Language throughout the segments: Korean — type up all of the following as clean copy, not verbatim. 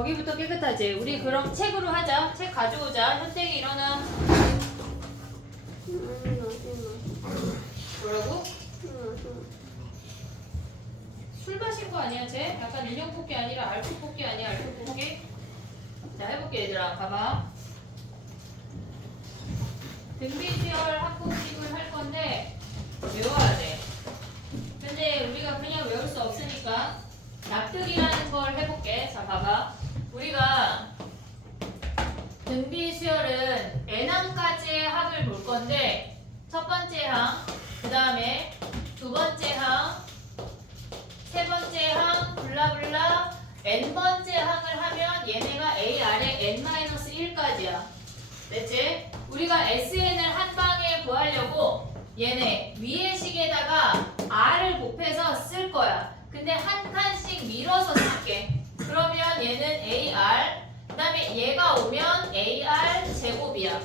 거기부터 깨끗하지. 우리 그럼 책으로 하자. 책 가져오자. 현택이 일어나. 뭐라고? 술 마신 거 아니야, 쟤? 약간 인형 뽑기 아니라 알코 뽑기 아니야, 알코 뽑기? 자, 해볼게, 얘들아. 봐봐. 등비수열 학폭식을 할 건데 외워야 돼. 근데 우리가 그냥 외울 수 없으니까 납득이라는 걸 해볼게. 자, 봐봐. 우리가 등비수열은 n항까지의 합을 볼 건데 첫 번째 항, 그 다음에 두 번째 항, 세 번째 항, 블라블라 n번째 항을 하면 얘네가 a 아래 n-1까지야. 됐지? 우리가 SN을 한 방에 구하려고 얘네 위의 식에다가 R을 곱해서 쓸 거야. 근데 한 칸씩 밀어서 쓸게. 그러면 얘는 AR, 그 다음에 얘가 오면 AR 제곱이야.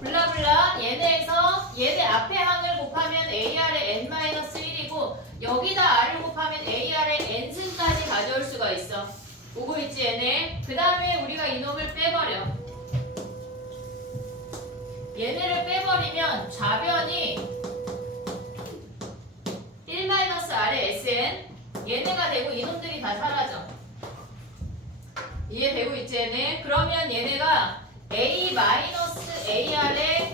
블라블라 얘네에서 얘네 앞에 항을 곱하면 AR의 N-1이고 여기다 R을 곱하면 AR의 N승까지 가져올 수가 있어. 오고 있지 얘네? 그 다음에 우리가 이놈을 빼버려. 얘네를 빼버리면 좌변이 1-R의 SN 얘네가 되고 이놈들이 다 사라져. 이해되고 있지 얘네? 그러면 얘네가 A-AR의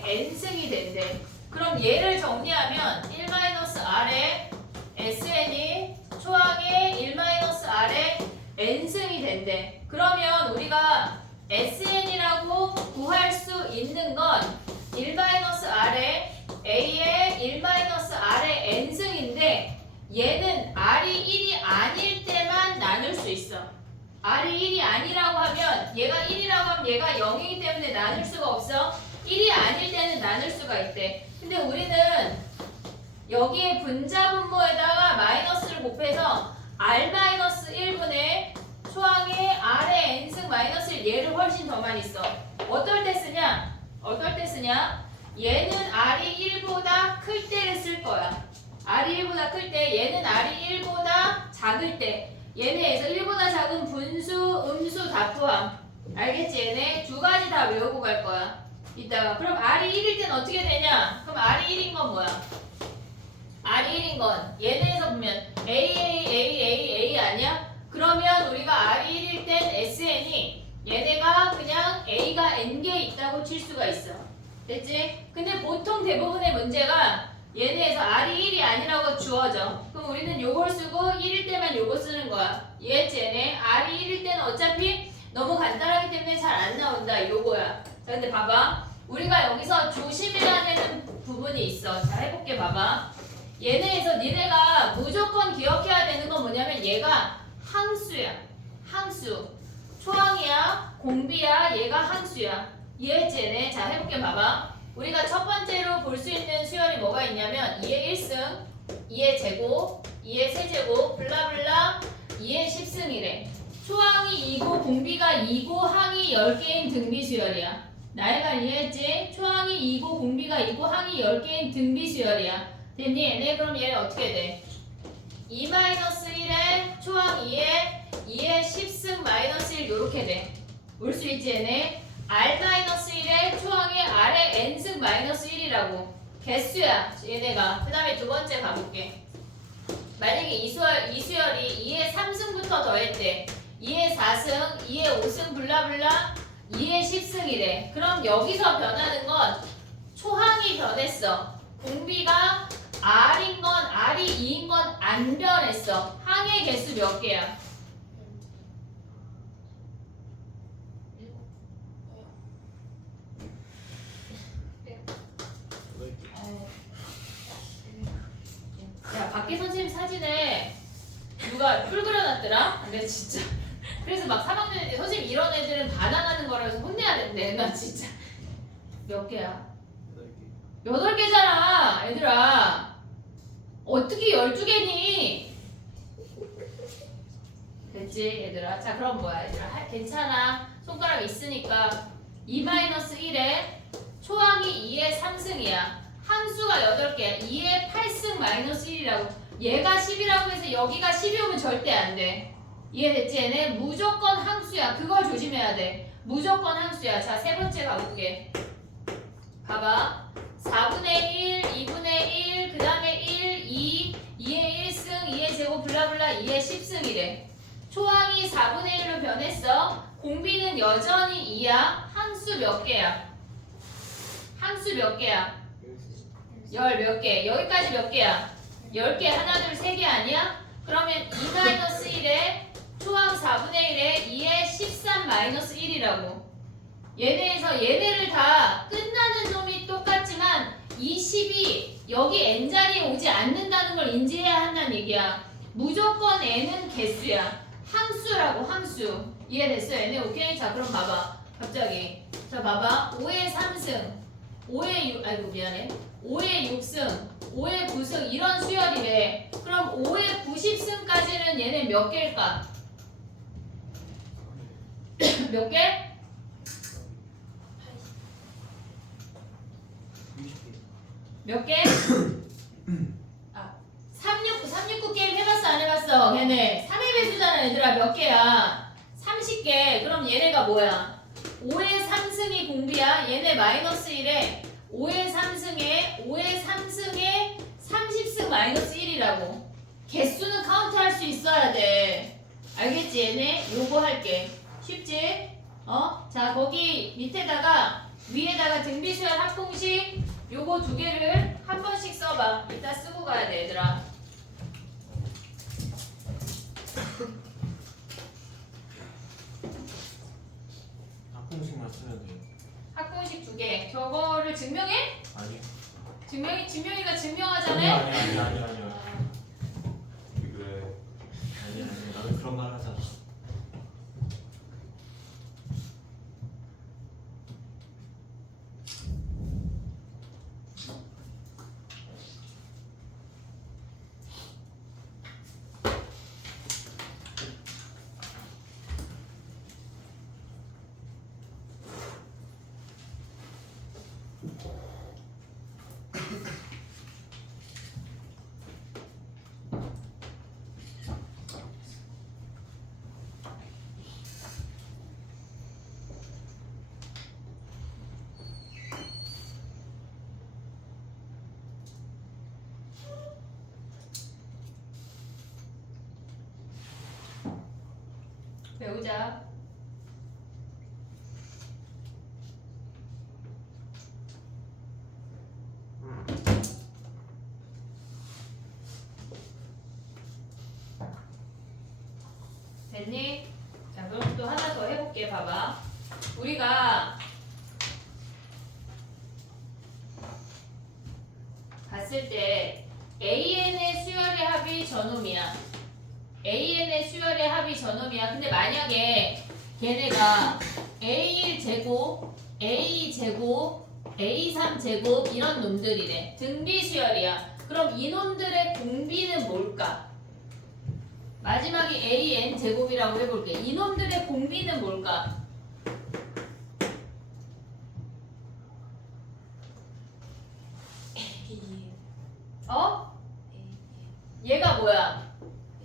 N승이 된대. 그럼 얘를 정리하면 1-R의 SN이 초항의 1-R의 N승이 된대. 그러면 우리가 SN이라고 구할 수 있는 건 1-R의 A의 1-R의 N승인데 얘는 R이 1이 아닐 때만 나눌 수 있어. R이 1이 아니라고 하면 얘가 1이라고 하면 얘가 0이기 때문에 나눌 수가 없어. 1이 아닐 때는 나눌 수가 있대. 근데 우리는 여기에 분자분모에다가 마이너스를 곱해서 R-1분의 초항의 R의 N승 -1 얘를 훨씬 더 많이 써. 어떨 때 쓰냐? 얘는 R이 1보다 클 때를 쓸 거야. R이 1보다 클 때, 얘는 R이 1보다 작을 때. 얘네에서 1보다 작은 분수, 음수 다 포함. 알겠지? 얘네 두 가지 다 외우고 갈 거야. 이따가. 그럼 R이 1일 땐 어떻게 되냐? 그럼 R이 1인 건 뭐야? R이 1인 건 얘네에서 보면 A 아니야? 그러면 우리가 R이 1일 땐 SN이 얘네가 그냥 A가 N개 있다고 칠 수가 있어. 됐지? 근데 보통 대부분의 문제가 얘네에서 R이 1이 아니라고 주어져. 그럼 우리는 요걸 쓰고 1일 때만 요거 쓰는 거야. 이해했지? 얘네 R이 1일 때는 어차피 너무 간단하기 때문에 잘 안 나온다. 요거야. 자, 근데 봐봐. 우리가 여기서 조심해야 되는 부분이 있어. 자, 해볼게. 봐봐. 얘네에서 니네가 무조건 기억해야 되는 건 뭐냐면 얘가 항수야. 항수. 초항이야. 공비야. 얘가 항수야. 이해했지? 얘네? 자, 해볼게. 봐봐. 우리가 첫 번째로 볼 수 있는 수열이 뭐가 있냐면 2의 1승, 2의 제곱, 2의 세제곱, 블라블라 2의 10승이래. 초항이 2고 공비가 2고 항이 10개인 등비수열이야. 나이가 이해했지? 초항이 2고 공비가 2고 항이 10개인 등비수열이야. 됐니? 얘네 그럼 얘는 어떻게 돼? 2-1에 초항 2의 10승 -1 요렇게 돼. 올 수 있지 얘네? R-1에 초항의 R의 N승 -1이라고 개수야 얘네가. 그 다음에 두 번째 가볼게. 만약에 이수열이 2의 3승부터 더했대. 2의 4승, 2의 5승 블라블라 2의 10승이래. 그럼 여기서 변하는 건 초항이 변했어. 공비가 R인 건 R이 2인 건 안 변했어. 항의 개수 몇 개야? 야, 밖에 선생님 사진에 누가 뿔 그려놨더라? 근데 진짜 그래서 막 3학년 애들 선생님 이런 애들은 반항하는 거라서 혼내야 된대. 나 진짜 몇 개야? 8개잖아 얘들아. 어떻게 12개니? 됐지 얘들아? 자 그럼 뭐야 얘들아? 괜찮아. 손가락 있으니까 2-1에 초항이 2의 3승이야. 항수가 8개야. 2의 8승 -1이라고. 얘가 10이라고 해서 여기가 10이 오면 절대 안 돼. 이해됐지? 얘네 무조건 항수야. 그걸 조심해야 돼. 무조건 항수야. 자, 세 번째 가볼게. 봐봐. 4분의 1, 2분의 1, 그 다음에 1, 2, 2의 1승, 2의 제곱, 블라블라, 2의 10승이래. 초항이 4분의 1로 변했어. 공비는 여전히 2야. 항수 몇 개야? 항수 몇 개야? 열 몇 개? 여기까지 몇 개야? 10개. 하나, 둘, 세 개 아니야? 그러면 2-1에 초항 4분의 1에 2의 13-1이라고. 얘네에서 얘네를 다 끝나는 놈이 똑같지만 20이 여기 n자리에 오지 않는다는 걸 인지해야 한다는 얘기야. 무조건 n은 개수야. 항수라고, 항수. 이해됐어? 얘네 오케이? 자, 그럼 봐봐. 갑자기. 자, 봐봐. 5의 3승, 5의 6, 아이고 미안해. 5의 6승, 5의 9승 이런 수열이래. 그럼 5의 90승까지는 얘네 몇 개일까? 몇 개? 20개. 몇 개? 아, 369 게임 해봤어 안 해봤어? 걔네 3의 배수잖아 얘들아. 몇 개야? 30개. 그럼 얘네가 뭐야? 5의 3승이 공비야. 얘네 마이너스 1에 5의 3승에 5의 3승에 30승 마이너스 1이라고. 개수는 카운트 할 수 있어야 돼. 알겠지? 얘네 요거 할게. 쉽지? 자, 거기 밑에다가 위에다가 등비수열 합공식 요거 두 개를 한 번씩 써봐. 이따 쓰고 가야 돼, 얘들아. 합공식만 쓰면 돼요. 합공식 두 개. 저거를 증명해? 아니. 증명이가 아니 증명하잖아. 아니. 그래. 아니. 나는 그런 말 하잖아. 배우자. 됐니? 자, 그럼 또 하나 더 해볼게. 봐봐. 우리가 봤을 때 AN의 수열의 합이 저놈이야. AN의 수열의 합이 저놈이야. 근데 만약에 걔네가 A1제곱, A2제곱, A3제곱 이런 놈들이래. 등비수열이야. 그럼 이놈들의 공비는 뭘까? 마지막에 AN 제곱이라고 해볼게. 이놈들의 공비는 뭘까? 얘가 뭐야?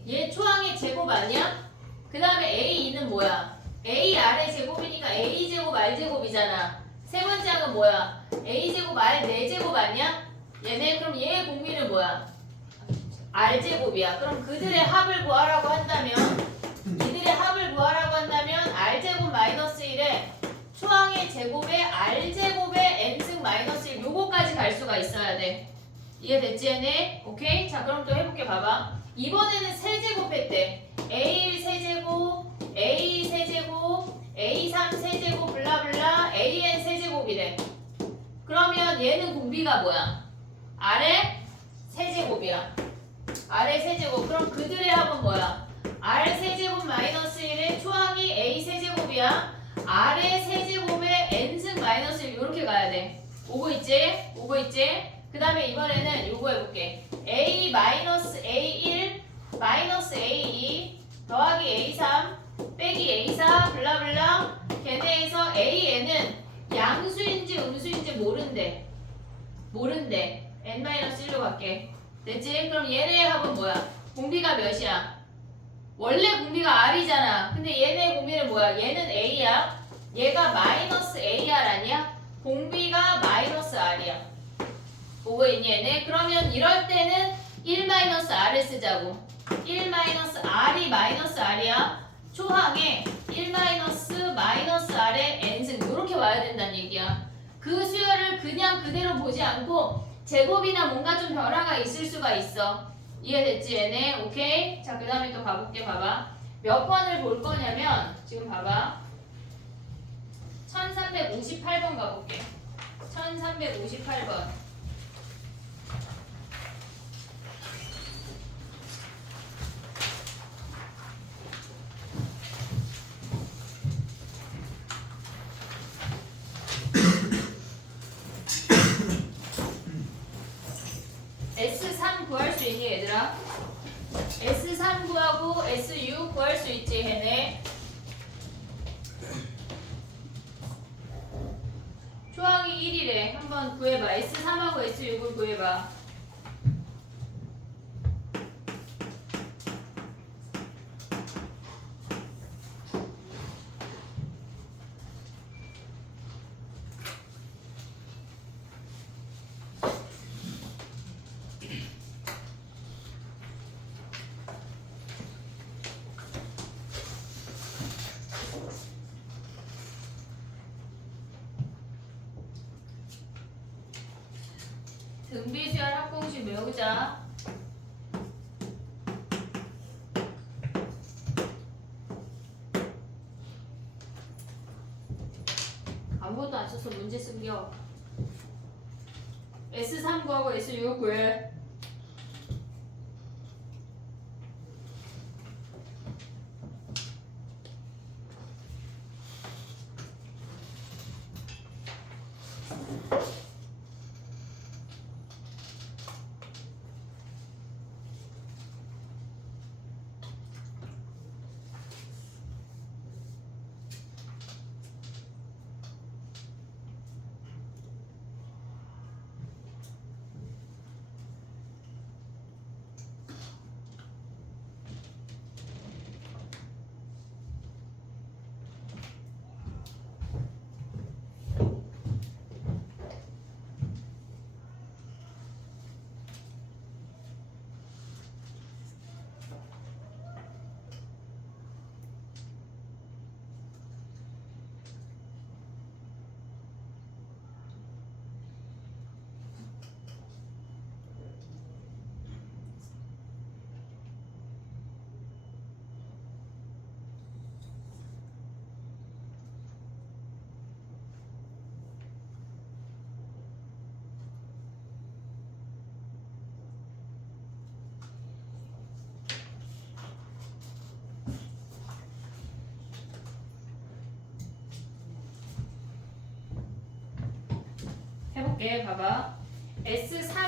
얘 초항의 제곱 아니야? 그 다음에 A2는 뭐야? A R의 제곱이니까 A 제곱 R 제곱이잖아. 세 번째 항은 뭐야? A 제곱 R 4제곱 아니야? 얘네 그럼 얘의 공비는 뭐야? R 제곱이야. 그럼 그들의 합을 구하라고 한다면 이들의 합을 구하라고 한다면 R 제곱 마이너스 1에 초항의 제곱에 R 제곱에 N승 마이너스 1 요거까지 갈 수가 있어야 돼. 이해됐지 얘네? 오케이? 자, 그럼 또 해볼게. 봐봐. 이번에는 세제곱했대. A1 세제곱, A2 세제곱, A3 세제곱, 블라블라, AN 세제곱이래. 그러면 얘는 공비가 뭐야? R의 세제곱이야. R의 세제곱. 그럼 그들의 합은 뭐야? R 세제곱 마이너스 1의 초항이 A 세제곱이야. R의 세제곱에 N승 마이너스 1 이렇게 가야 돼. 오고 있지? 오고 있지? 그 다음에 이번에는 요거 해볼게. A 마이너스 A1 마이너스 A2 더하기 A3 빼기 A4 블라블라. 걔네에서 AN은 양수인지 음수인지 모른대. N-1로 갈게. 됐지? 그럼 얘네의 합은 뭐야? 공비가 몇이야? 원래 공비가 R이잖아. 근데 얘네 공비는 뭐야? 얘는 A야. 얘가 마이너스 AR 아니야? 공비가 마이너스 R이야. 보고 있니 얘네? 그러면 이럴 때는 1 마이너스 R을 쓰자고. 1 마이너스 R이 마이너스 R이야. 초항에 1 마이너스 R의 n승 이렇게 와야 된다는 얘기야. 그 수열을 그냥 그대로 보지 않고 제곱이나 뭔가 좀 변화가 있을 수가 있어. 이해됐지 얘네? 오케이? 자, 그 다음에 또 가볼게. 봐봐. 몇 번을 볼 거냐면 지금 봐봐. 1358번 가볼게. 1358번. S3 구할 수 있니 얘들아? S3 구하고 S6 구할 수 있지 얘네? 초항이 1이래. 한번 구해봐. S3하고 S6을 구해봐. 등비수열 합공식 외우자. 아무것도 안 써서 문제 쓴겨. S3 구하고 S6 구해. 해볼게. 봐봐. S3은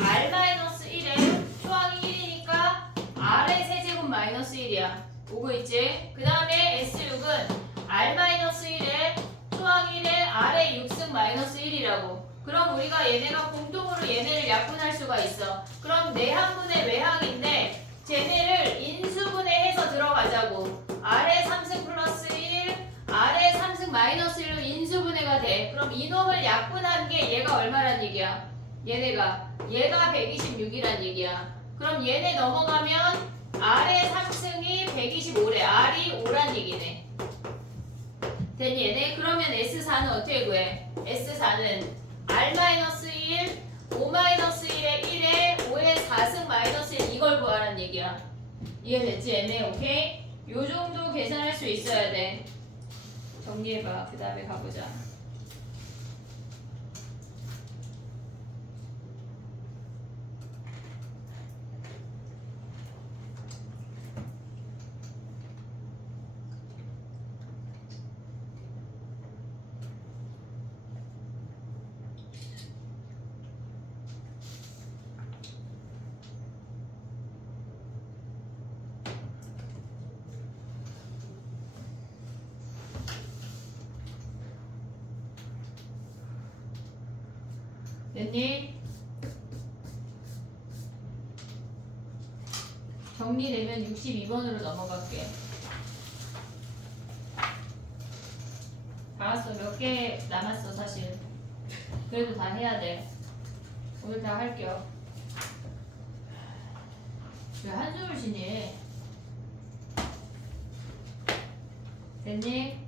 R-1에 초항이 1이니까 R의 세제곱 마이너스 1이야. 오고 있지? 그 다음에 S6은 R-1에 초항 1에 R의 6승 마이너스 1이라고. 그럼 우리가 얘네가 공통으로 얘네를 약분할 수가 있어. 그럼 내항분의 외항인데 쟤네를 인수분해해서 들어가자고. R의 3승 플러스 1, R의 3승 마이너스 1로 인수분해가 돼. 그럼 이놈을 약분한 게 얘가 얼마란 얘기야? 얘가 126이란 얘기야. 그럼 얘네 넘어가면 R의 3승이 125래. R이 5란 얘기네. 됐니 얘네? 그러면 S4는 어떻게 구해? S4는 R-1, 5-1에 1에 5의 4승 마이너스 1 이걸 구하라는 얘기야. 이해됐지 얘네? 오케이? 요 정도 계산할 수 있어야 돼. 정리해봐. 그 다음에 가보자. 됐니? 정리되면 62번으로 넘어갈게. 다 왔어. 몇 개 남았어 사실. 그래도 다 해야 돼. 오늘 다 할게요. 왜 한숨을 쉬니? 됐니?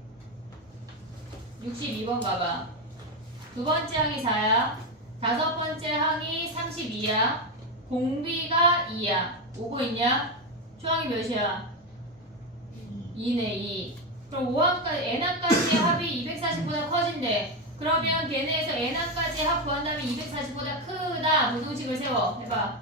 62번 가봐. 두 번째 항이 4야. 다섯 번째 항이 32야. 공비가 2야. 오고 있냐? 초항이 몇이야? 2네 2. 그럼 5항까지 n항까지의 합이 240보다 커진대. 그러면 걔네에서 n항까지의 합 구한다면 240보다 크다. 부등식을 세워. 해봐.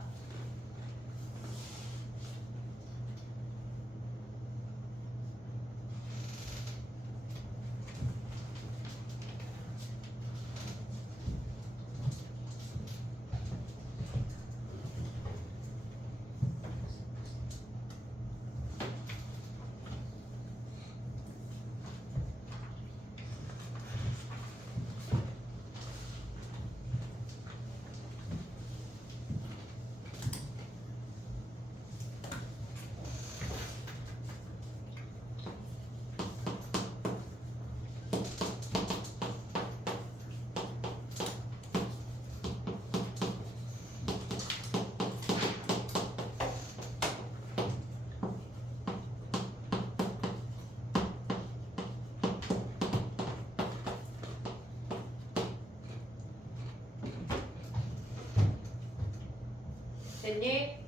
됐니?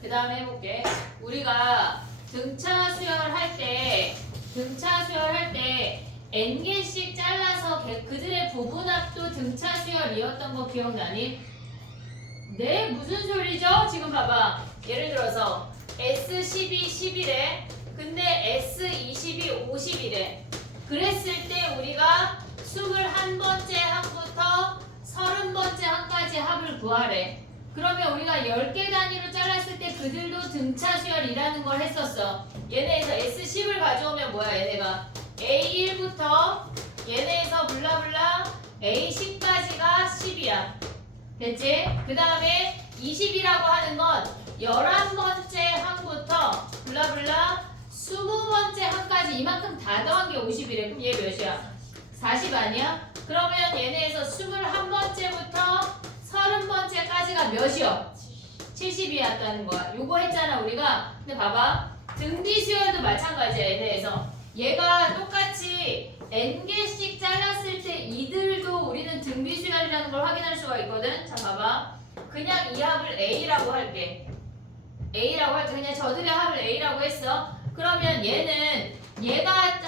그 다음에 해볼게. 우리가 등차 수열할 때 n개씩 잘라서 그들의 부분합도 등차 수열이었던 거 기억나니? 네? 무슨 소리죠? 지금 봐봐. 예를 들어서 S12 11에 근데 S22 50이래. 그랬을 때 우리가 21번째 항부터 30번째 항까지 합을 구하래. 그러면 우리가 10개 단위로 잘랐을 때 그들도 등차 수열이라는 걸 했었어. 얘네에서 S10을 가져오면 뭐야 얘네가 A1부터 얘네에서 블라블라 A10까지가 10이야. 됐지? 그 다음에 20이라고 하는 건 11번째 항부터 블라블라 20번째 항까지 이만큼 다 더한 게 50이래. 그럼 얘 몇이야? 40 아니야? 그러면 얘네에서 21번째부터 30번째까지가 몇이요? 70이었다는 거야. 요거 했잖아 우리가. 근데 봐봐. 등비 수열도 마찬가지야 얘네에서. 얘가 똑같이 n개씩 잘랐을 때 이들도 우리는 등비 수열이라는 걸 확인할 수가 있거든. 자 봐봐. 그냥 이 합을 A라고 할게. A라고 할 때 그냥 저들의 합을 A라고 했어. 그러면 얘가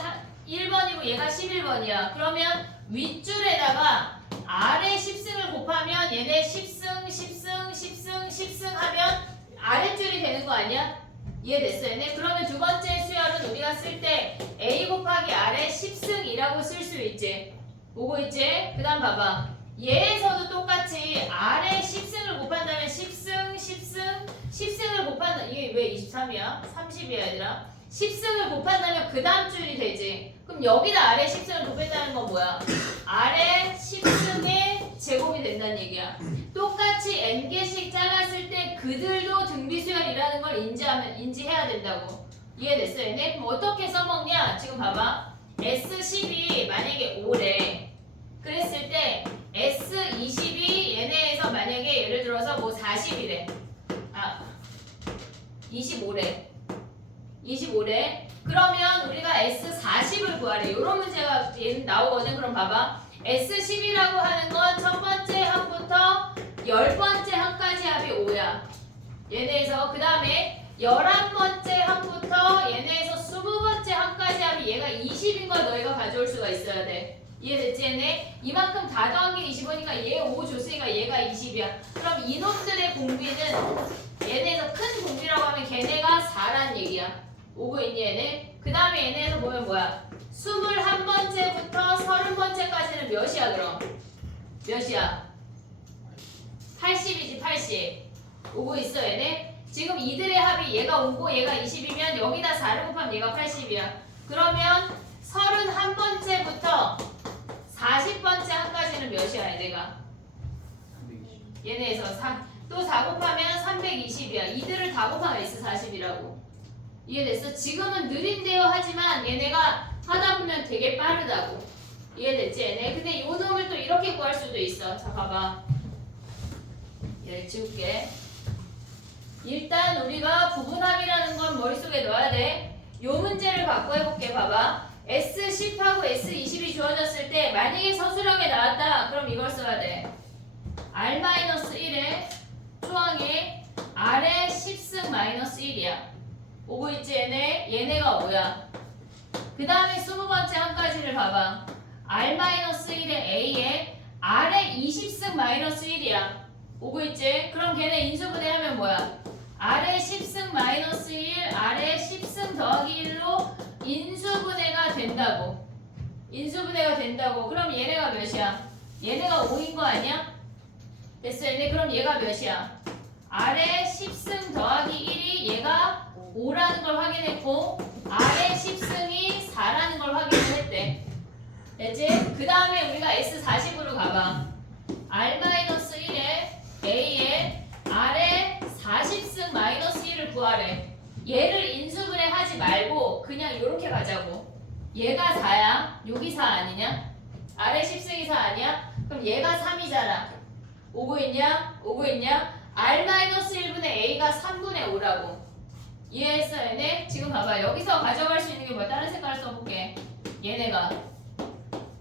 1번이고 얘가 11번이야. 그러면 윗줄에다가 아래 10승을 곱하면 얘네 10승, 10승, 10승, 10승 하면 아랫줄이 되는 거 아니야? 이해됐어 얘네? 그러면 두 번째 수열은 우리가 쓸 때 A 곱하기 아래 10승이라고 쓸 수 있지. 오고 있지? 그 다음 봐봐. 얘에서도 똑같이 아래 10승을 곱한다면 10승, 10승, 10승을 곱한다. 이게 왜 23이야? 30이야 얘들아. 10승을 곱한다면 그 다음 줄이 되지. 그럼 여기다 아래 10승을 곱했다는 건 뭐야? 아래 10승의 제곱이 된다는 얘기야. 똑같이 n개씩 잘랐을 때 그들도 등비수열이라는 걸 인지해야 된다고. 이해됐어 얘네? 그럼 어떻게 써먹냐? 지금 봐봐. S10이 만약에 5래. 그랬을 때 S20이 얘네에서 만약에 예를 들어서 뭐 40이래. 25래. 25래. 그러면 우리가 S40을 구하래. 이런 문제가 나오거든. 그럼 봐봐. S10이라고 하는 건 첫 번째 항부터 10번째 항까지 합이 5야. 얘네에서 그 다음에 11번째 항부터 얘네에서 20번째 항까지 합이 얘가 20인 걸 너희가 가져올 수가 있어야 돼. 이해됐지 얘네? 이만큼 다 더한 게 25니까 얘 5 줬으니까 얘가 20이야. 그럼 이놈들의 공비는 얘네에서 큰 공비라고 하면 걔네가 4란 얘기야. 오고 있니 얘네? 그 다음에 얘네에서 보면 뭐야? 21번째부터 30번째까지는 몇이야 그럼? 몇이야? 80이지 80. 오고 있어 얘네? 지금 이들의 합이 얘가 5고 얘가 20이면 여기다 4를 곱하면 얘가 80이야. 그러면 31번째부터 40번째 한까지는 몇이야 얘네가? 얘네에서 또 4 곱하면 320이야. 이들을 다 곱하면 S40이라고. 이해됐어? 지금은 느린데요 하지만 얘네가 하다 보면 되게 빠르다고. 이해됐지 얘네? 근데 요 놈을 또 이렇게 구할 수도 있어. 자 봐봐. 얘를 지울게. 일단 우리가 부분함이라는 건 머릿속에 넣어야 돼. 요 문제를 갖고 해볼게. 봐봐. S10하고 S20이 주어졌을 때 만약에 서술형에 나왔다. 그럼 이걸 써야 돼. R-1에 초항에 R의 10승 마이너스 1이야. 오고 있지 얘네? 얘네가 5야. 그 다음에 20번째 한 가지를 봐봐. R-1의 A에 R의 20승 마이너스 1이야. 오고 있지? 그럼 걔네 인수분해하면 뭐야? R의 10승 마이너스 1, R의 10승 더하기 1로 인수분해가 된다고. 인수분해가 된다고. 그럼 얘네가 몇이야? 얘네가 5인 거 아니야? 됐어 얘네. 그럼 얘가 몇이야? R의 10승 더하기 1이 얘가 5라는 걸 확인했고 R의 10승이 4라는 걸 확인을 했대. 됐지? 그 다음에 우리가 S40으로 가봐. R-1에 A에 R의 40승 마이너스 1을 구하래. 얘를 인수분해 하지 말고 그냥 이렇게 가자고. 얘가 4야. 여기 4 아니냐? R의 10승이 4 아니야? 그럼 얘가 3이잖아. 오고 있냐? 오고 있냐? R-1분의 A가 3분의 5라고. 이해했어 얘네? 지금 봐봐. 여기서 가져갈 수 있는 게 뭐야? 다른 색깔을 써볼게. 얘네가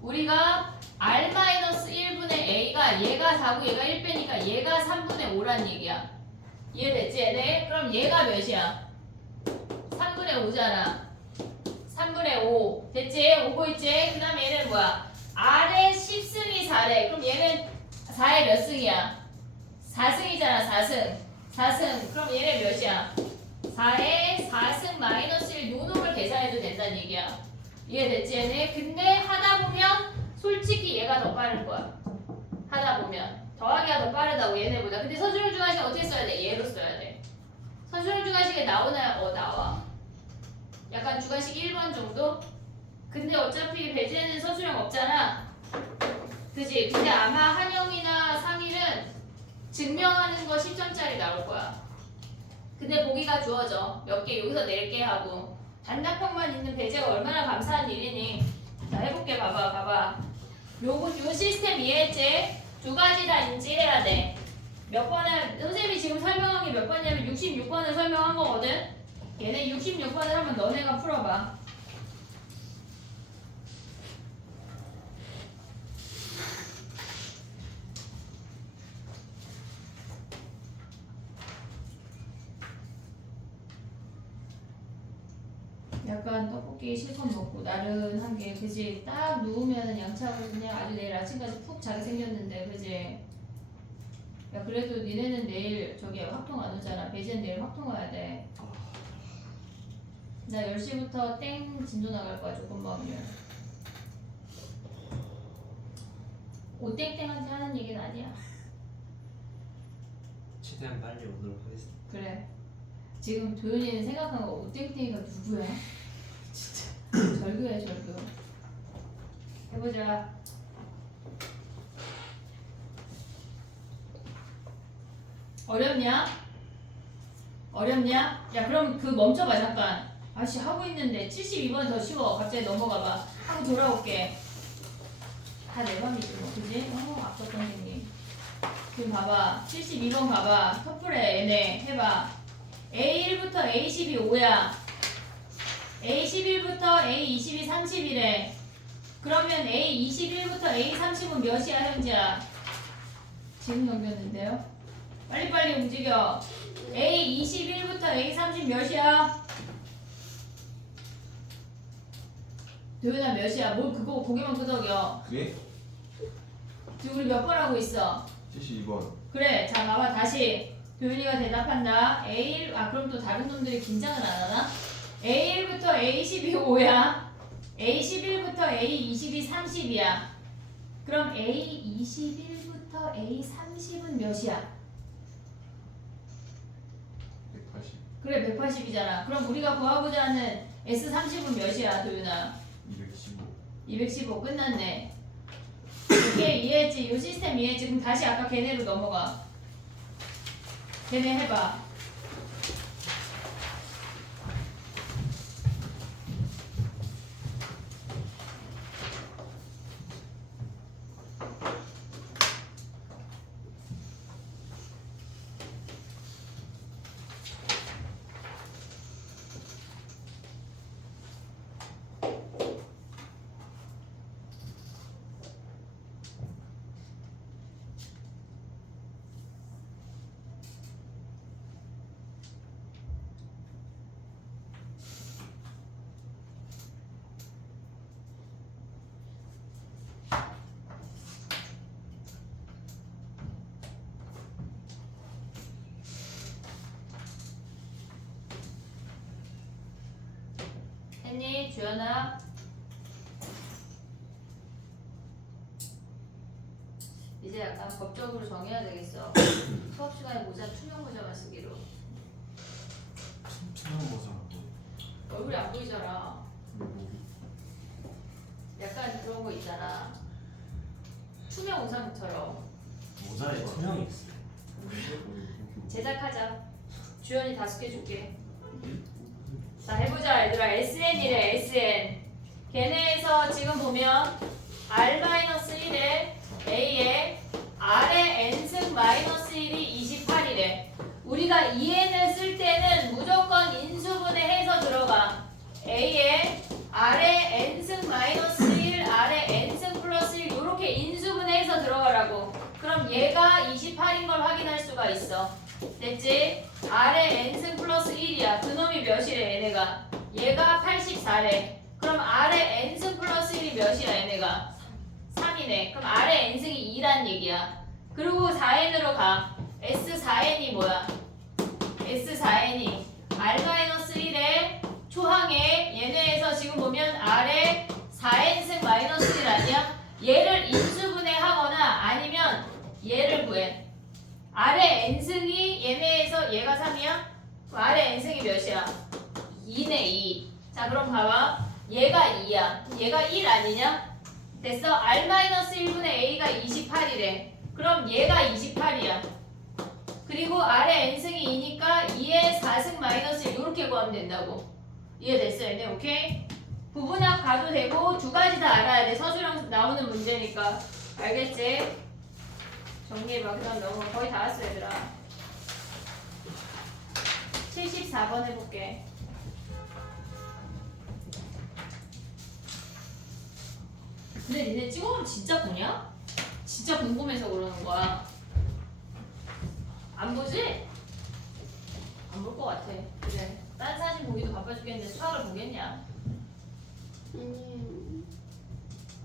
우리가 R-1분의 A가 얘가 4고 얘가 1빼니까 얘가 3분의 5란 얘기야. 이해됐지 얘네? 그럼 얘가 몇이야? 3분의 5잖아. 3분의 5 됐지? 오고 있지? 그 다음에 얘는 뭐야? R의 10승이 4래. 그럼 얘는 4의 몇 승이야? 4승이잖아. 4승 4승. 그럼 얘네 몇이야? 4의 4승 마이너스 1 요놈을 계산해도 된다는 얘기야. 이해됐지 얘네? 근데 하다 보면 솔직히 얘가 더 빠른 거야. 하다 보면 더하기가 더 빠르다고 얘네보다. 근데 서술형 주관식 어떻게 써야 돼? 얘로 써야 돼. 서술형 주관식에 나오나요? 나와. 약간 주관식 1번 정도? 근데 어차피 배제는 서술형 없잖아. 그지? 근데 아마 한영이나 상일은 증명하는 거 10점짜리 나올 거야. 근데 보기가 주어져. 몇 개 여기서 낼게 하고. 단답형만 있는 배제가 얼마나 감사한 일이니. 자 해볼게. 봐봐. 요 시스템 이해했지? 두 가지 다 인지해야 돼. 몇 번을 선생님이 지금 설명한 게 몇 번이냐면 66번을 설명한 거거든. 얘네 66번을 한번 너네가 풀어봐. 약간 떡볶이 실컷 먹고 나른한 게 그지? 딱 누우면은 양치하고 그냥 아주 내일 아침까지 푹 자게 생겼는데 그지? 야 그래도 니네는 내일 저기 확통 안 오잖아. 배제는 내일 확통 와야 돼. 나 10시부터 땡 진도 나갈 거야. 조금만 오면. 오땡땡한테 하는 얘기는 아니야. 최대한 빨리 오도록 하겠습니다. 그래. 지금 도윤이는 생각한 거 오땡땡이가 누구야? 진짜 절교야 절교. 해보자. 어렵냐? 어렵냐? 야 그럼 그 멈춰봐 잠깐. 아씨 하고 있는데 72번 더 쉬워. 갑자기 넘어가봐. 하고 돌아올게. 다 내 맘이지 뭐 그지? 앞서 선생님. 지금 봐봐. 72번 봐봐. 커플에 얘네 해봐. A1부터 A10이 5야. A11부터 A20이 30이래. 그러면 A21부터 A30은 몇이야 현재야? 지금 넘겼는데요? 빨리빨리 움직여. A21부터 A30 몇이야? 도윤아 몇이야? 뭘 그거 고개만 끄덕여. 그게? 지금 우리 몇 번 하고 있어? 72번. 그래. 자 봐봐 다시 도윤이가 대답한다. A1 그럼 또 다른 놈들이 긴장을 안 하나? A1부터 A10이 5야. A11부터 A20이 30이야. 그럼 A21부터 A30은 몇이야? 180. 그래 180이잖아. 그럼 우리가 구하고자 하는 S30은 몇이야 도윤아? 215. 215 끝났네. 이게 이해했지? 이 시스템 이해했지? 그럼 다시 아까 걔네로 넘어가. 걔네 해봐. 했니? 주연아? 이제 약간 법적으로 정해야 되겠어. 수업 시간에 모자 투명 모자만 쓰기로. 투명 모자 얼굴이 안 보이잖아. 약간 그런 거 있잖아. 투명 의상처럼. 모자에 투명이 있어요. 제작하자. 주연이 5개 줄게. 자 해보자 얘들아. SN이래 SN. 걔네에서 지금 보면 R-1에 A에 R의 N승 마이너스 1이 28이래. 우리가 2N을 쓸 때는 무조건 인수분해 해서 들어가. A에 R의 N승 마이너스 1, R의 N승 플러스 1 이렇게 인수분해해서 들어가라고. 그럼 얘가 28인 걸 확인할 수가 있어. 됐지? R의 N승 플러스 1이야. 그놈이 몇이래 얘네가? 얘가 84래. 그럼 R의 N승 플러스 1이 몇이야 얘네가? 3이네. 그럼 R의 N승이 2란 얘기야. 그리고 4N으로 가. S4N이 뭐야? S4N이 R-1에 초항에 얘네에서 지금 보면 R의 4N승 마이너스 1 아니야? 얘를 인수분해하거나 아니면 얘를 구해. R의 N승이 얘네에서 얘가 3이야? R의 N승이 몇이야? 2네 2. 자 그럼 봐봐. 얘가 2야. 얘가 1 아니냐? 됐어? R-1분의 A가 28이래. 그럼 얘가 28이야. 그리고 R의 N승이 2니까 2의 4승 마이너스 1 이렇게 구하면 된다고. 이해됐어 얘네? 오케이? 부분합 가도 되고 두 가지 다 알아야 돼. 서술형 나오는 문제니까. 알겠지? 정리해봐. 그 다음 넘어가. 거의 다 왔어 얘들아. 74번 해볼게. 근데 니네 찍어보면 진짜 보냐? 진짜 궁금해서 그러는 거야. 안 보지? 안 볼 것 같아. 그래. 딴 사진 보기도 바빠 죽겠는데 수학을 보겠냐?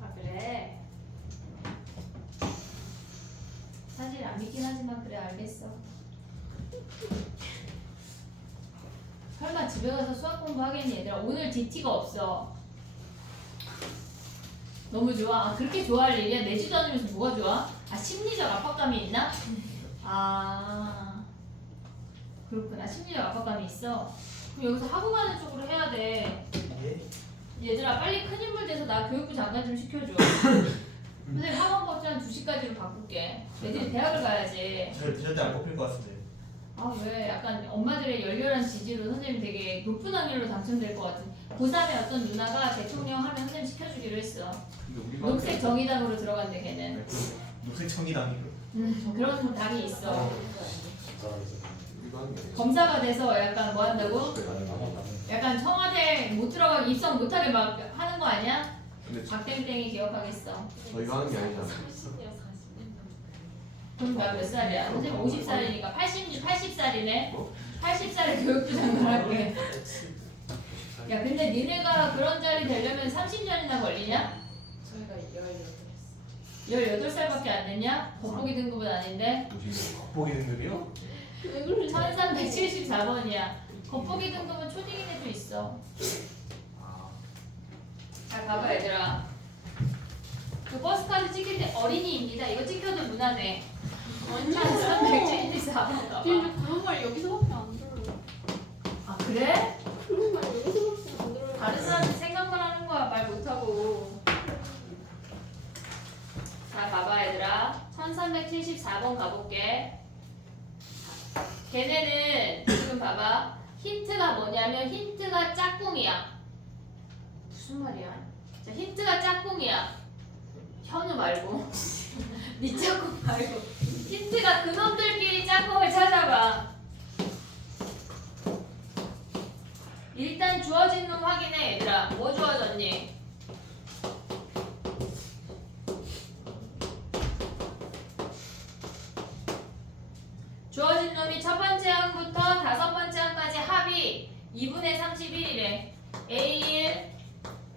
아 그래. 사실 안 믿긴 하지만 그래 알겠어. 설마 집에 가서 수학 공부하겠니 얘들아? 오늘 DT가 없어. 너무 좋아. 아, 그렇게 좋아할 일이야? 내지도 않으면서 뭐가 좋아? 아 심리적 압박감이 있나? 아 그렇구나. 심리적 압박감이 있어. 그럼 여기서 하고 가는 쪽으로 해야 돼. 예? 얘들아 빨리 큰 인물 돼서 나 교육부 장관 좀 시켜줘. 선생님 학원 법정 2시까지로 바꿀게. 애들이 대학을 가야지. 절대 안 뽑힐 것 같은데. 아 왜 약간 엄마들의 열렬한 지지로 선생님 되게 높은 확률로 당첨될 것 같은. 고3에 어떤 누나가 대통령 하면 선생님 시켜주기로 했어. 녹색 정의당으로 들어간대 걔는. 녹색 청이당이고. 그런 당이 있어. 이거 하는 게 검사가 돼서 약간 뭐 한다고? 약간 청와대 못 들어가게 입성 못하게 막 하는 거 아니야? 근데 박땡땡이 기억하겠어. 저희가 하는 게 아니잖아. 그럼 나 몇 살이야? 선생님 50살이니까 80살이네. 뭐? 80살에 교육부 장관 할게. 야 근데 니네가 그런 자리 되려면 30년이나 걸리냐? 저희가 18살. 18살밖에 안 됐냐? 겉보기 등급은 아닌데. 겉보기 등급이요? 1374번이야. 겉보기 등급은 초딩인 애도 있어. 아. 자 봐봐 얘들아. 그 버스카드 찍힐 때 어린이입니다. 이거 찍혀도 무난해. 1374번 가봐. 그런 말 여기서밖에 안 들어요. 아 그래? 그런 말 여기서밖에 안 들어요. 다른 사람들 생각만 하는 거야. 말 못하고. 자 봐봐 얘들아. 1374번 가볼게. 걔네는 지금 봐봐. 힌트가 뭐냐면 힌트가 짝꿍이야. 무슨 말이야? 자, 힌트가 짝꿍이야. 현우 말고 니 짝꿍 말고 힌트가 그놈들끼리 짝꿍을 찾아봐. 일단 주어진 놈 확인해 얘들아. 뭐 주어졌니? 주어진 놈이 첫 번째 항부터 다섯 번째 항까지 합이 2분의 31이래. A1,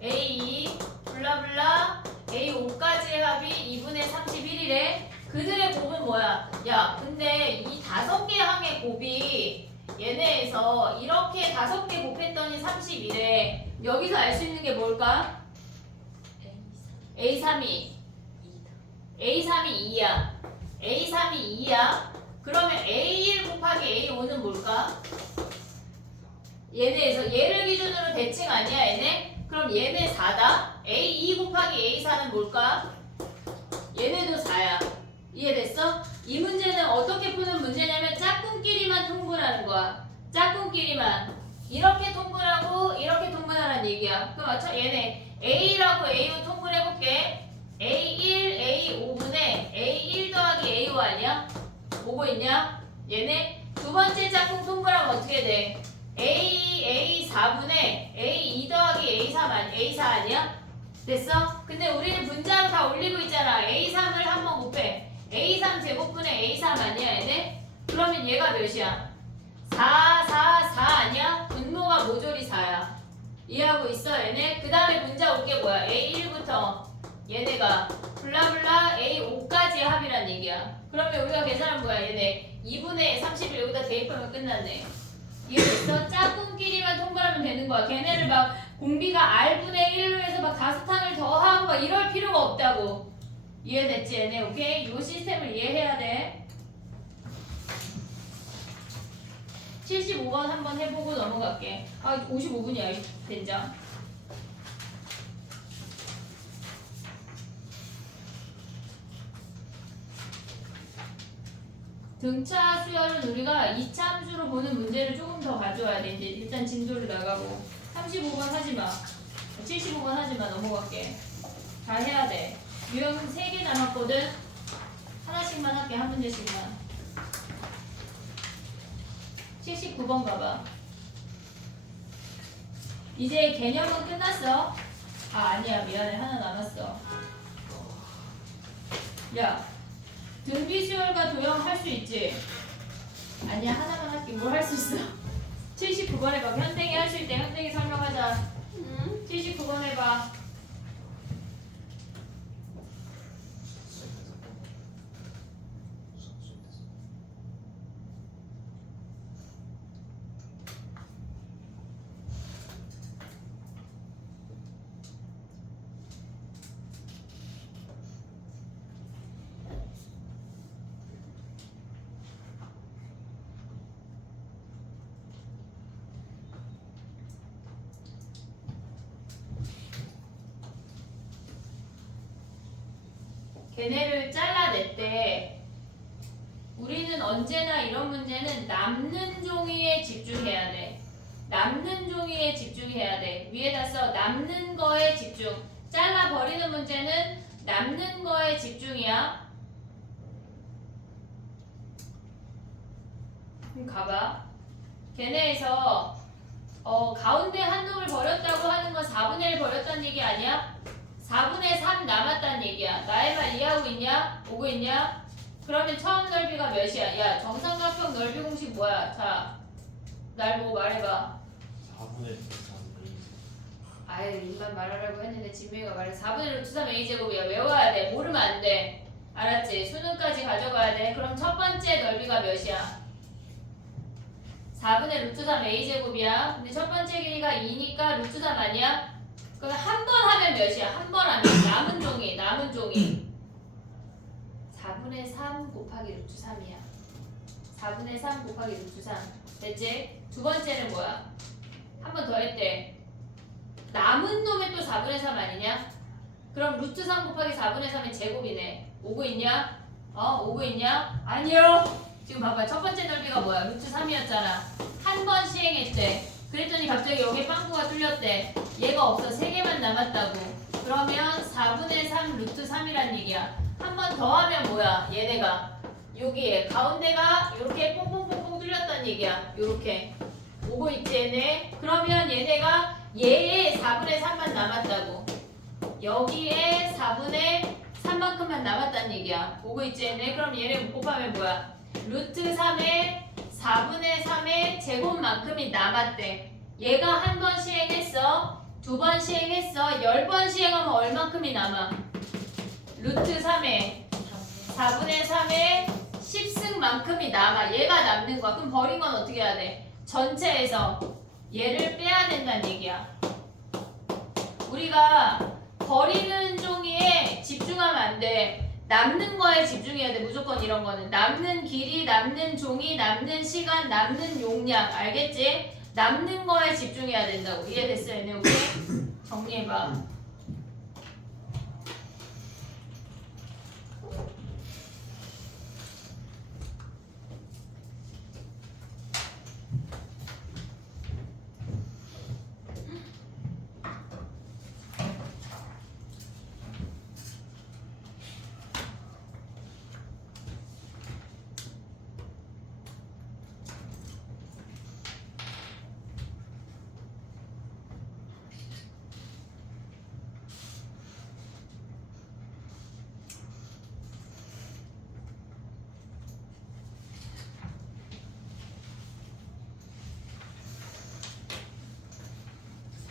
A2, 블라블라 A5까지의 합이 2분의 31이래. 그들의 곱은 뭐야? 야, 근데 이 5개 항의 곱이 얘네에서 이렇게 5개 곱했더니 30이래. 여기서 알 수 있는 게 뭘까? A3이 2야. A3이 2야. 그러면 A1 곱하기 A5는 뭘까? 얘네에서 얘를 기준으로 대칭 아니야 얘네? 그럼 얘네 4다. A2 곱하기 A4는 뭘까? 얘네도 4야. 이해됐어? 이 문제는 어떻게 푸는 문제냐면 짝꿍끼리만 통분하는 거야. 짝꿍끼리만. 이렇게 통분하고 이렇게 통분하라는 얘기야. 그럼 맞춰? 얘네 A라고 A5 통분해볼게. A1, A5분의 A1 더하기 A5 아니야? 보고 있냐? 얘네 두 번째 짝꿍 통분하면 어떻게 돼? A4분의 A2 더하기 A4 아니야? 됐어? 근데 우리는 분자로 다 올리고 있잖아. A3을 한번 곱해. A3 제곱분의 A3 아니야 얘네? 그러면 얘가 몇이야? 4, 4, 4 아니야? 분모가 모조리 4야. 이해하고 있어 얘네? 그 다음에 분자 올 게 뭐야? A1부터 얘네가 블라블라 A5까지의 합이란 얘기야. 그러면 우리가 계산한 거야 얘네 2분의 30을 여기다 대입하면 끝났네. 이해됐어? 짝꿍끼리만 통분하면 되는 거야. 걔네를 막 공비가 R분의 1로 해서 막 5탕을 더하고 막 이럴 필요가 없다고. 이해됐지 얘네? 오케이? 이 시스템을 이해해야 돼. 75번 한번 해보고 넘어갈게. 아 55분이야 이 된장. 등차 수열은 우리가 2차 함수로 보는 문제를 조금 더 가져와야 돼. 이제 일단 진도를 나가고 35번 하지마. 75번 하지마. 넘어갈게. 다 해야 돼. 유형 3개 남았거든. 하나씩만 할게. 한 문제씩만. 79번 가봐. 이제 개념은 끝났어. 아 아니야 미안해. 하나 남았어. 야 등비 수열과 도형 할 수 있지? 아니야 하나만 할게. 뭘 할 수 있어? 79번 해봐. 현땡이 할 수 있대. 현땡이 설명하자. 79번 해봐. 걔네를 잘라냈대. 우리는 언제나 이런 문제는 남는 종이에 집중해야 돼. 남는 종이에 집중해야 돼. 위에다 써. 남는 거에 집중. 잘라버리는 문제는 남는 거에 집중이야. 그럼 가봐. 걔네에서 가운데 한 놈을 버렸다고 하는 건 4분의 1 버렸다는 얘기 아니야? 4분의 3 남았다는 얘기야. 나의 말 이해하고 있냐? 오고 있냐? 그러면 처음 넓이가 몇이야? 야 정삼각형 넓이 공식 뭐야? 자, 날 보고 말해봐. 4분의 3. 아유 일반 말하라고 했는데 진명이가 말해. 4분의 루트 3 a제곱이야. 외워야 돼. 모르면 안 돼. 알았지? 수능까지 가져가야 돼. 그럼 첫 번째 넓이가 몇이야? 4분의 루트 3 a제곱이야. 근데 첫 번째 길이가 2니까 루트 3 아니야? 그럼 한 번 하면 몇이야? 한 번 하면 남은 종이 4분의 3 곱하기 루트 3이야. 4분의 3 곱하기 루트 3 됐지? 두 번째는 뭐야? 한 번 더 했대. 남은 놈이 또 4분의 3 아니냐? 그럼 루트 3 곱하기 4분의 3의 제곱이네. 오고 있냐? 오고 있냐? 아니요. 지금 봐봐. 첫 번째 넓이가 뭐야? 루트 3이었잖아. 한 번 시행했대. 그랬더니 갑자기 여기 빵꾸가 뚫렸대. 얘가 없어. 3개만 남았다고. 그러면 4분의 3 루트 3이란 얘기야. 한 번 더 하면 뭐야? 얘네가 여기에 가운데가 이렇게 뽕뽕뽕뽕 뚫렸다는 얘기야. 요렇게 오고 있지 얘네. 그러면 얘네가 얘의 4분의 3만 남았다고. 여기에 4분의 3만큼만 남았다는 얘기야. 오고 있지 얘네. 그럼 얘네 곱하면 뭐야? 루트 3의 4분의 3의 제곱만큼이 남았대. 얘가 한 번 시행했어. 2번 시행했어. 10번 시행하면 얼만큼이 남아? 루트 3의 4분의 3의 10승만큼이 남아. 얘가 남는 거야. 그럼 버린 건 어떻게 해야 돼? 전체에서 얘를 빼야 된다는 얘기야. 우리가 버리는 종이에 집중하면 안 돼. 남는 거에 집중해야 돼. 무조건 이런 거는. 남는 길이, 남는 종이, 남는 시간, 남는 용량. 알겠지? 남는 거에 집중해야 된다고. 이해됐어, 얘네? 오케이? 정리해봐.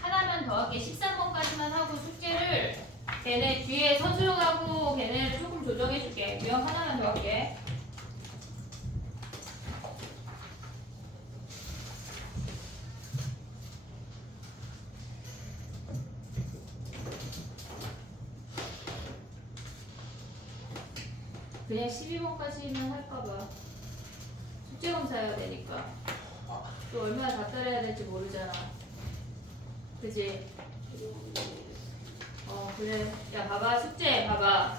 하나만 더 할게. 13번까지만 하고 숙제를 걔네 뒤에 서수용하고 걔네를 조금 조정해줄게. 유형 하나만 더 할게. 그냥 12번까지만 할까봐. 숙제 검사해야 되니까. 또 얼마나 닥달해야 될지 모르잖아. 그지? 그래. 야, 봐봐. 숙제, 봐봐.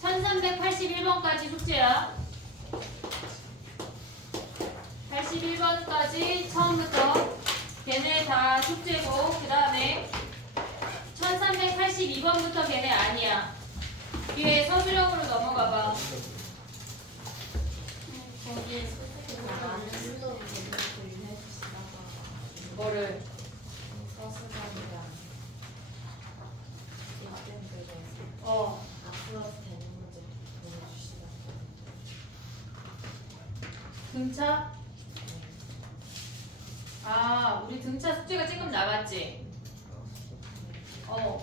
1381번까지 숙제야. 81번까지 처음부터 걔네 다 숙제고, 그 다음에 1382번부터 걔네 아니야. 뒤에 서술형으로 넘어가봐. 거기에 선생님이 아는 순서로 해주시다가 뭐를? 서술형이랑 이등급에서 어. 앞으로 되는 문제 보내주시다가 등차? 아, 우리 등차 숙제가 조금 남았지?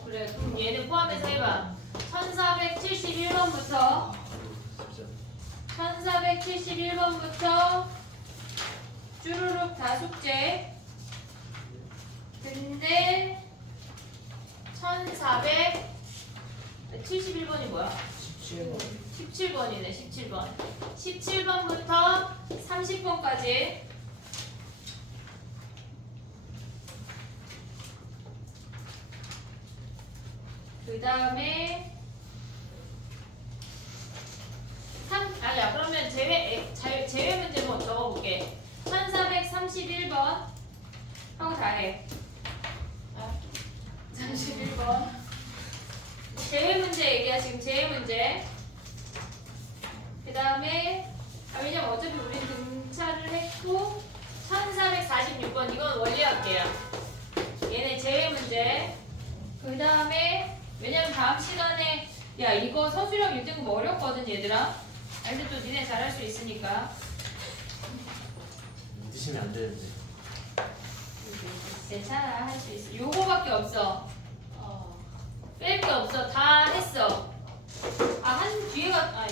그래. 그럼 얘는 포함해서 해봐. 1471번부터 1471번부터 쭈루룩 다 숙제. 근데 1471번이 뭐야? 17번이네. 17번. 17번부터 30번까지. 그 다음에 아니야. 그러면 제외 문제 뭐 적어볼게. 1431번 하고 다 해. 31번 제외 문제 얘기야. 지금 제외 문제. 그 다음에 왜냐면 어차피 우린 등차를 했고 1446번 이건 원리학계야. 얘네 제외 문제. 그 다음에 왜냐면 다음 시간에 야 이거 서술형 1등급 어렵거든 얘들아. 근데 또 니네 잘할 수 있으니까. 드시면 안 되는데. 괜찮아. 할 수 있어. 요거밖에 없어. 뺄 게 없어. 다 했어. 한 뒤에가 다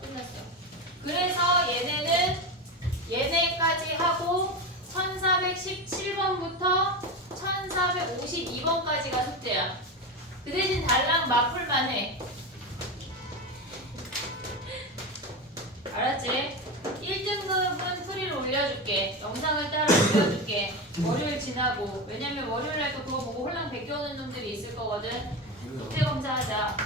끝났어. 그래서 얘네는 얘네까지 하고 1417번부터 1452번까지가 숙제야. 그 대신 달랑 맞풀만 해. 알았지? 1등급은 프리를 올려줄게. 영상을 따로 올려줄게. 월요일 지나고. 왜냐면 월요일날 또 그거 보고 홀랑 베껴오는 놈들이 있을 거거든. 숙제 검사하자.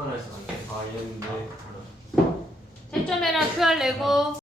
하나에서 안 돼. 아 얘인데. 채점해라 QR 내고